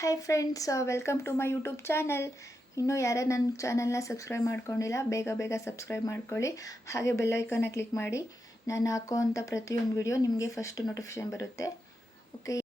Hi friends, welcome to my YouTube channel. ಇನ್ನೂ ಯಾರೇ ನನ್ನ ಚಾನಲ್ನ ಸಬ್ಸ್ಕ್ರೈಬ್ ಮಾಡ್ಕೊಂಡಿಲ್ಲ, ಬೇಗ ಬೇಗ ಸಬ್ಸ್ಕ್ರೈಬ್ ಮಾಡ್ಕೊಳ್ಳಿ. ಹಾಗೆ ಬೆಲ್ಲೈಕನ್ನ ಕ್ಲಿಕ್ ಮಾಡಿ. ನಾನು ಹಾಕೋವಂಥ ಪ್ರತಿಯೊಂದು ವಿಡಿಯೋ ನಿಮಗೆ ಫಸ್ಟ್ ನೋಟಿಫಿಕೇಷನ್ ಬರುತ್ತೆ. ಓಕೆ.